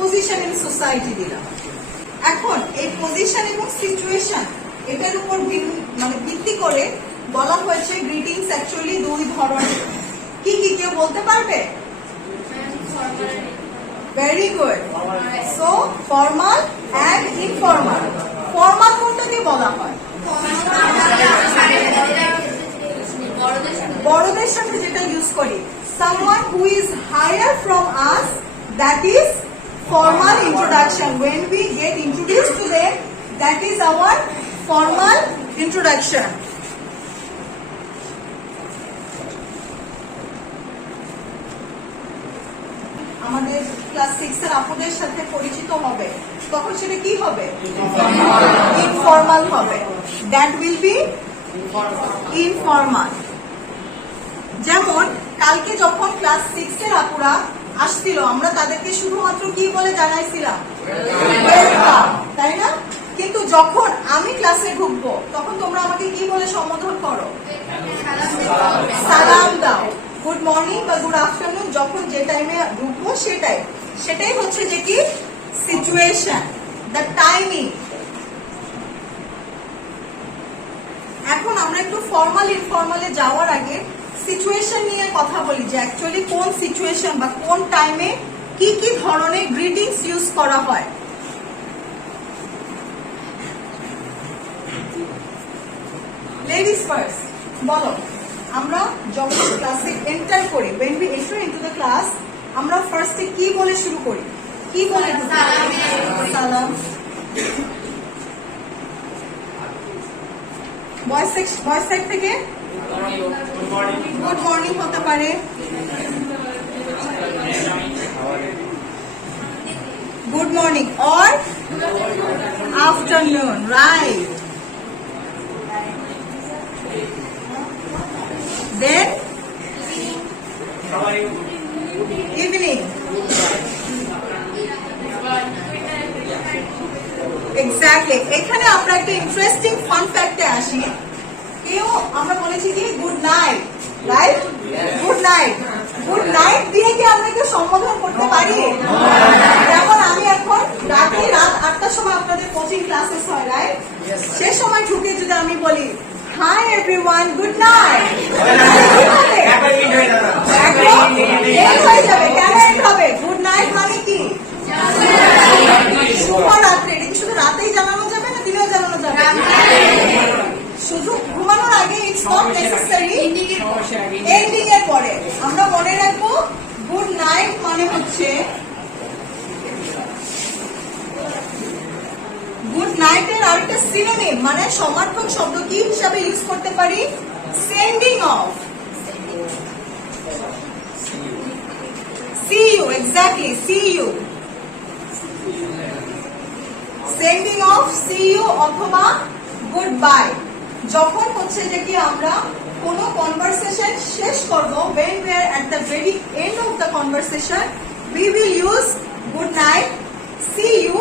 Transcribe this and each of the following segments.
Position in society দিলাম। এখন এই পজিশন এবং সিচুয়েশন এটার উপর ভিত্তি করে বলা হয়েছে গ্রিটিংস অ্যাকচুয়ালি দুই ধরনের। কি কি কেউ বলতে পারবে? Very good. So formal and informal. Formal কোনটাকে বলা হয়? বড়দের সাথে যেটা ইউজ করি, someone who is higher from us, that is formal introduction. When we get introduced to them, that is our formal introduction. আমাদের ক্লাস 6 এর আপুদের সাথে পরিচিত হবে, তখন সেটা কি হবে? ইনফর্মাল হবে। That will be informal. যেমন কালকে যখন ক্লাস 6 এর আপুরা আসছিল, আমরা তাদেরকে শুধুমাত্র কি বলে জানাইছিলাম? ওয়েলকাম, তাই না? কিন্তু যখন আমি ক্লাসে ঢুকবো তখন তোমরা আমাকে কি বলে সম্বোধন করো? সালাম দাও। গুড মর্নিং বা গুড আফটারনুন, যখন যে টাইমে ঢুকবো সেটাই হচ্ছে যে কি সিচুয়েশন, দ্য টাইমিং। এখন আমরা একটু ফর্মাল ইনফর্মালে যাওয়ার আগে সিচুয়েশন নিয়ে কথা বলি, যে অ্যাকচুয়ালি কোন সিচুয়েশন বা কোন টাইমে কি কি ধরনের গ্রিটিংস ইউজ করা হয়। লেডিস ফার্স্ট, বলো আমরা যখন ক্লাসে এন্টার করি, when we enter into the class, আমরা ফার্স্টে কি বলে শুরু করি? কি বলে? সালাম। বয়েজ সাইড থেকে গুড মর্নিং হতে পারে, good morning or afternoon, right. Then evening, exactly. এখানে আমরা একটা ইন্টারেস্টিং ফান ফ্যাক্টে আসি। কেউ আমরা বলেছি কি good night, right? Good night. Good night দিয়ে কি আমরা কেউ সম্বোধন করতে পারি? যেমন আমি এখন রাত 8টার সময় আপনাদের কোচিং ক্লাসেস হয়, রাইট? সে সময় ঢুকে যদি আমি বলি হাই এভরিওয়ান, গুড নাইট, হয়ে যাবে। কেন এন্ড হবে? গুড নাইট মানে কি শুভরাত্রি। এটা কি শুধু রাতেই জানানো যাবে না দিনেও জানানো যাবে? শুধু ঘুমানোর আগে, ইটস নট নেসেসারি। এন্ডিং এর পরে আমরা মনে রাখবো গুড নাইট মানে হচ্ছে, গুড নাইট এর আরেকটা সিনোনিম মানে সমার্থক শব্দ কি হিসাবে ইউজ করতে পারি? Sending off. See you, exactly, see you. Sending off, see you অথবা গুড বাই। যখন হচ্ছে যে কি আমরা কোন কনভারসেশন শেষ করব, when we are at the very end of the conversation, we will use good night, see you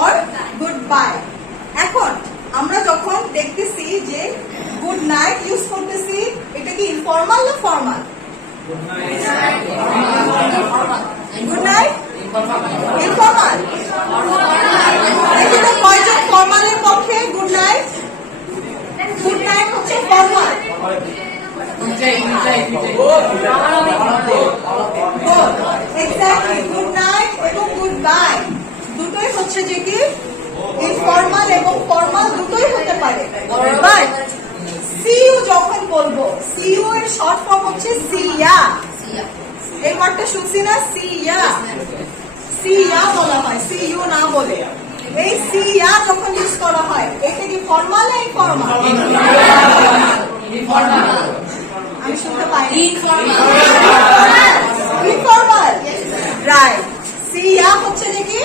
or goodbye. এখন আমরা যখন দেখতেছি যে গুড নাইট ইউজ করতেছি, এটা কি ইনফর্মাল না ফর্মাল? Good night informal. এখানে কয়জন ফর্মালের পক্ষে? গুড নাইট, গুড নাইট হচ্ছে ফর্মাল। এক্স্যাক্টলি, গুড নাইট এবং গুড বাই দুটোই হচ্ছে যে কি ইনফর্মাল এবং ফর্মাল দুটোই হতে পারে। বাট সি ইউ যখন বলবো, সি ইউ এর শর্ট ফর্ম হচ্ছে সিয়া। এই ওয়ার্ডটা শুনছি না? সিয়া, সিয়া বলা হয়, সি ইউ না বলে। এই সিয়া যখন ইউজ করা হয়, এটা কি ফর্মাল না ইনফর্মাল? আমি শুনতে পাইনি। Informal, right. সিয়া হচ্ছে যে কি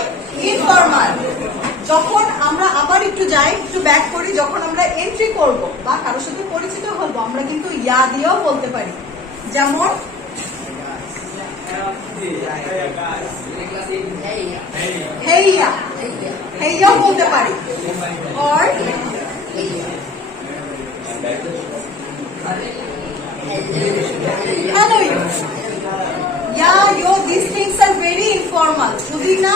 ইনফর্মাল। যখন আমরা আবার একটু যাই, একটু ব্যাক করি, যখন আমরা এন্ট্রি করব বা কারোর সাথে পরিচিত হব, আমরা কিন্তু ইয়া দিয়েও বলতে পারি। যেমন হেইয়া, হেইয়াও বলতে পারি। or hello you. Yeah, these things are very informal. যদি না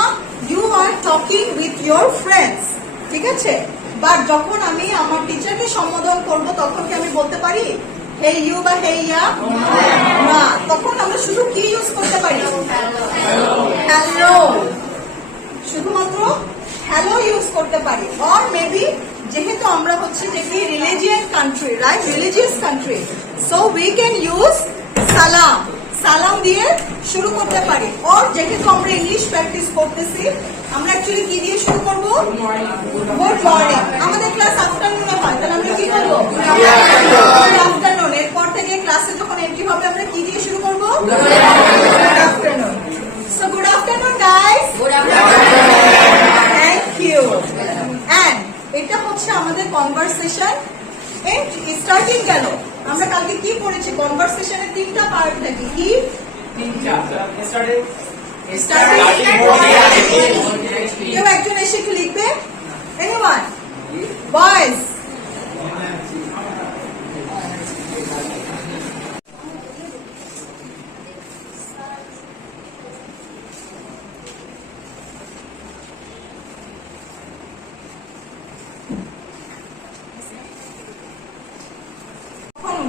are talking with your friends, ঠিক আছে? বাট যখন আমি আমার টিচারকে সম্বোধন করব তখন কি আমি বলতে পারি হে ইউ বা হে ইয়া? না, তখন আমরা শুধু কি ইউজ করতে পারি? হ্যালো, শুধুমাত্র হ্যালো ইউজ করতে পারি। অর মেবি যেহেতু আমরা হচ্ছে যে কি religious country, right, religious country, so we can use সালাম, সালাম দিয়ে শুরু করতে পারি। অর যেহেতু আমরা ইংলিশ প্র্যাকটিস করতেছি, আমরা অ্যাকচুয়ালি কি দিয়ে শুরু করব? Good morning. আমাদের ক্লাস আফটারনুনে হয়, তাহলে আমরা কি করবো? Good afternoon. এরপর থেকে ক্লাসে যখন এন্ট্রি হবে আমরা কি দিয়ে শুরু করবো? Good afternoon. So good afternoon guys. Thank you. And এটা হচ্ছে আমাদের কনভারসেশন এন্ড স্টার্টিং গেল। আমরা কালকে কি পড়েছি? কনভারসেশনের তিনটা পার্ট থাকে। কি? কেউ একজন এসে একটু লিখবে? Anyone? Boys?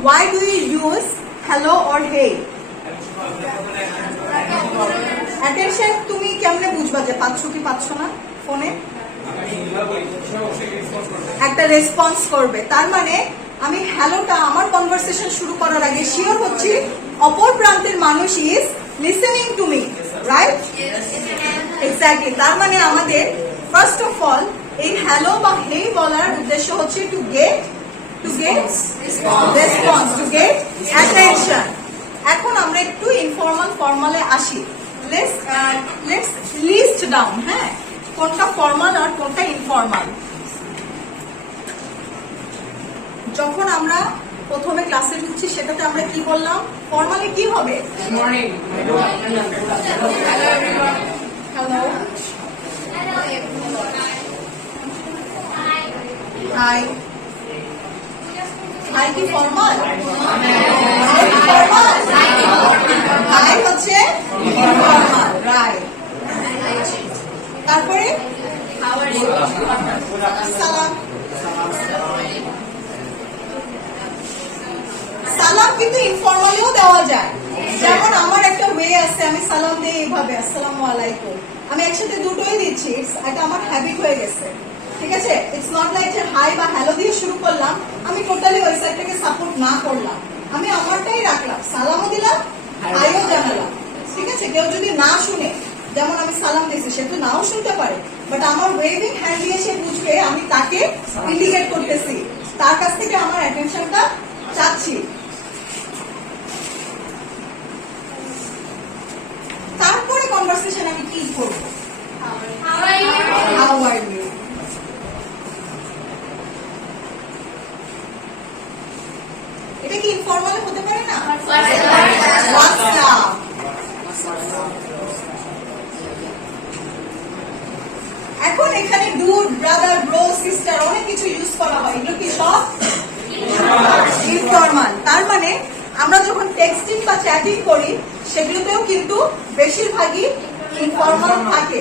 Why do you use hello or hey? Attention তুমি কেমনে বুঝবা যে পাচ্ছ কি পাচ্ছ না? ফোনে একটা রেসপন্স করবে। তার মানে আমি হ্যালোটা আমার কনভারসেশন শুরু করার আগে শিওর হচ্ছি অপর প্রান্তের মানুষ is listening to me, right? Exactly. তার মানে আমাদের ফার্স্ট অফ অল এই হ্যালো বা হে বলার উদ্দেশ্য হচ্ছে to get response, to get attention. এখন আমরা একটু ইনফর্মাল ফর্মালে আসি। লেটস লিস্ট ডাউন, হ্যাঁ, কোনটা ফর্মাল আর কোনটা ইনফর্মাল। যখন আমরা প্রথমে ক্লাসে ঢুকছি সেটাতে আমরা কি বললাম? ফর্মালি কি হবে? Hello, hi. হাই কি ফর্মাল? হাই হচ্ছে ইনফর্মাল, রাইট। তারপরে সালাম। সালাম কিন্তু ইনফর্মালিও দেওয়া যায়। যেমন আমার একটা ওয়ে আছে, আমি সালাম দিই এইভাবে, আসসালামু আলাইকুম। আমি একসাথে দুটোই দিচ্ছি, এটা আমার হ্যাবিট হয়ে গেছে, ঠিক আছে? ইটস নট লাইক যে হাই বা হ্যালো দিয়ে শুরু করলাম, আমি টোটালি ওই সাইডটাকে সাপোর্ট না করলাম, আমি আমারটাই রাখলাম, সালামও দিলাম, হাইও জানালাম, ঠিক আছে? কেউ যদি না শুনে, যেমন আমি সালাম দিয়েছি, সে তো নাও শুনতে পারে, বাট আমার ওয়েভিং হ্যান্ড দিয়ে সে বুঝবে আমি তাকে ইন্ডিকেট করতেছি, তার কাছ থেকে আমার অ্যাটেনশনটা চাচ্ছি। তারপরে কনভারসেশন আমি কি করবো? How are you? এটা কি ইনফর্মাল হতে পারে না? এখন এখানে ডুড, ব্রাদার, ব্রো, সিস্টার অনেক কিছু ইউজ করা হয়, এগুলো কি সব ইনফর্মাল। তার মানে আমরা যখন টেক্সটিং বা চ্যাটিং করি সেগুলোতেও কিন্তু বেশিরভাগই ইনফর্মাল থাকে।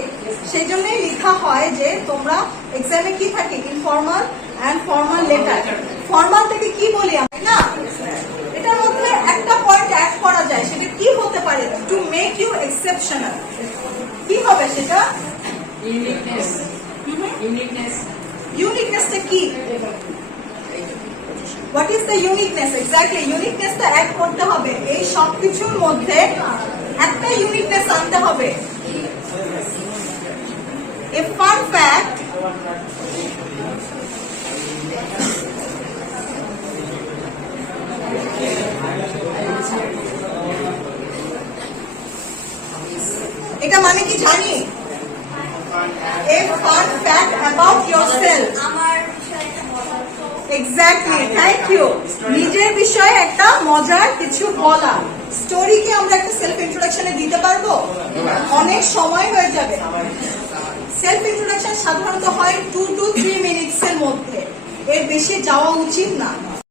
সেই জন্যই লেখা হয় যে তোমরা এক্সামে কি থাকে? Informal and formal letter. Formal থেকে কি বলি আমি না, এটার মধ্যে একটা পয়েন্ট অ্যাড করা যায়, সেটা কি হতে পারে? To make you exceptional. কি হবে সেটা? ইউনিকনেস। ইউনিকনেসটা কি? What is the uniqueness? Exactly, ইউনিকনেসটা অ্যাড করতে হবে। এই সবকিছুর মধ্যে একটা ইউনিকনেস আনতে হবে। A fun fact, এটা মানে কি জানি? A fun fact about yourself. Exactly, thank you. নিজের বিষয়ে একটা মজার কিছু বলা। স্টোরি কি আমরা একটা সেলফ ইন্ট্রোডাকশনে দিতে পারবো? অনেক সময় হয়ে যাবে। সেলফ ইন্ট্রোডাকশন সাধারণত হয় 2 to 3 মিনিটস এর মধ্যে, এর বেশি যাওয়া উচিত না।